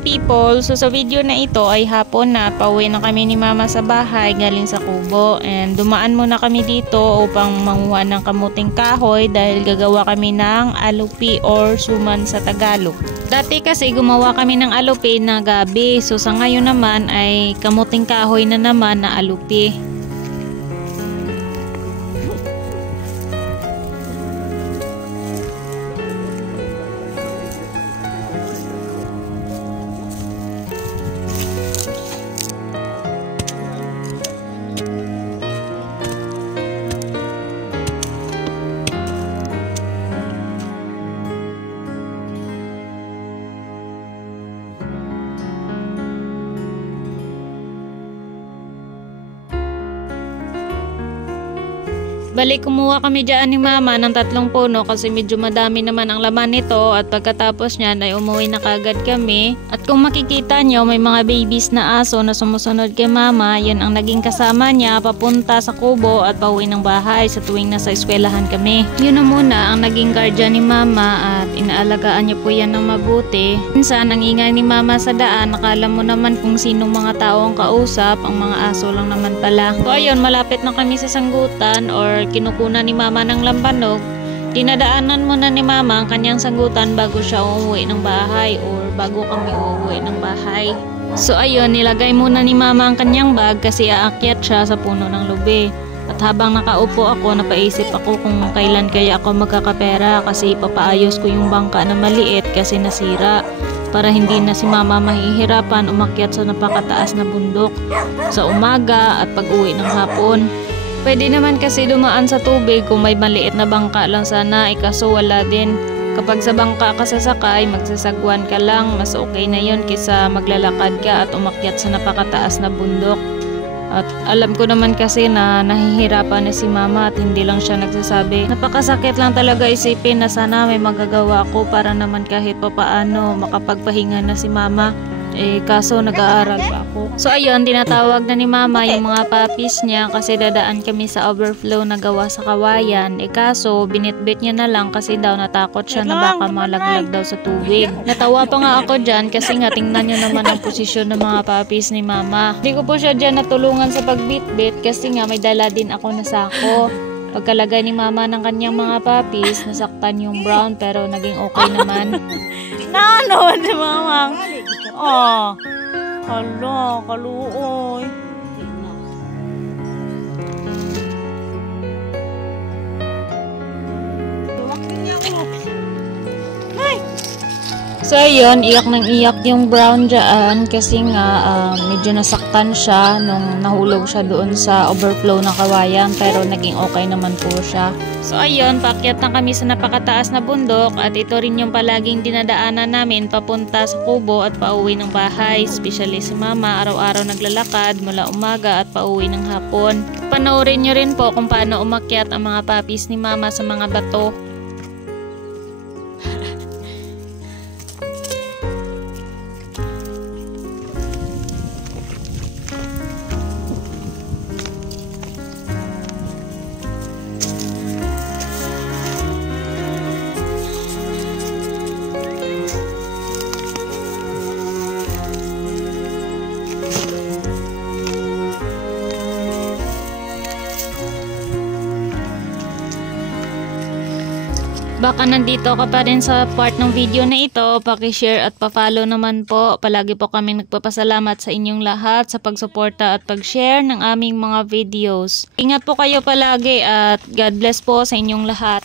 people, so sa video na ito ay hapon na, pauwi na kami ni mama sa bahay galing sa kubo, and dumaan muna kami dito upang manguha ng kamuting kahoy dahil gagawa kami ng alupi or suman sa Tagalog. Dati kasi gumawa kami ng alupi na gabi, so sa ngayon naman ay kamuting kahoy na naman na alupi. Balik, kumuha kami dyan ni mama ng 3 puno kasi medyo madami naman ang laman nito, at pagkatapos nyan ay umuwi na kagad kami. At kung makikita nyo, may mga babies na aso na sumusunod kay mama. Yun ang naging kasama niya papunta sa kubo at pauwi ng bahay sa tuwing nasa eskwelahan kami. Yun na muna ang naging guardian ni mama at inaalagaan niya po yan ng mabuti. Minsan ang ingay ni mama sa daan, nakala mo naman kung sinong mga tao ang kausap, ang mga aso lang naman pala. So ayun, malapit na kami sa sanggutan or kinukunan ni mama ng lambanog. Dinadaanan muna ni mama ang kanyang sagutan bago siya uuwi ng bahay or bago kami uuwi ng bahay. So ayun, nilagay muna ni mama ang kanyang bag kasi aakyat siya sa puno ng lubi. At habang nakaupo ako, napaisip ako kung kailan kaya ako magkakapera kasi ipapaayos ko yung bangka na maliit kasi nasira, para hindi na si mama mahihirapan umakyat sa napakataas na bundok sa umaga at pag-uwi ng hapon. Pwede naman kasi dumaan sa tubig kung may maliit na bangka lang sana, kaso wala din. Kapag sa bangka ka sasakay, magsasagwan ka lang, mas okay na yun kaysa maglalakad ka at umakyat sa napakataas na bundok. At alam ko naman kasi na nahihirapan na si mama at hindi lang siya nagsasabi. Napakasakit lang talaga isipin na sana may magagawa ko para naman kahit papaano makapagpahinga na si mama. Kaso nag-aaral pa ako. So ayun, tinatawag na ni mama yung mga puppies niya kasi dadaan kami sa overflow na gawa sa kawayan. Kaso binitbit niya na lang kasi daw natakot siya na baka malaglag daw sa tubig. Natawa pa nga ako dyan kasi nga tingnan nyo naman ang posisyon ng mga puppies ni mama. Hindi ko po siya dyan natulungan sa pagbitbit kasi nga may dala din ako na sako. Pagkalagay ni mama ng kanyang mga puppies, nasaktan yung brown pero naging okay naman. Nano si mama. Oh, hala, kaluoy. So ayun, iyak nang iyak yung brown dyan kasi nga medyo nasaktan siya nung nahulog siya doon sa overflow ng kawayan, pero naging okay naman po siya. So ayun, paakyat na kami sa napakataas na bundok at ito rin yung palaging dinadaanan namin papunta sa kubo at pauwi ng bahay. Especially si mama, araw-araw naglalakad mula umaga at pauwi ng hapon. Panoorin nyo rin po kung paano umakyat ang mga puppies ni mama sa mga bato. Baka nandito ka pa rin sa part ng video na ito, paki-share at pa-follow naman po. Palagi po kami nagpapasalamat sa inyong lahat sa pagsuporta at pag-share ng aming mga videos. Ingat po kayo palagi at God bless po sa inyong lahat.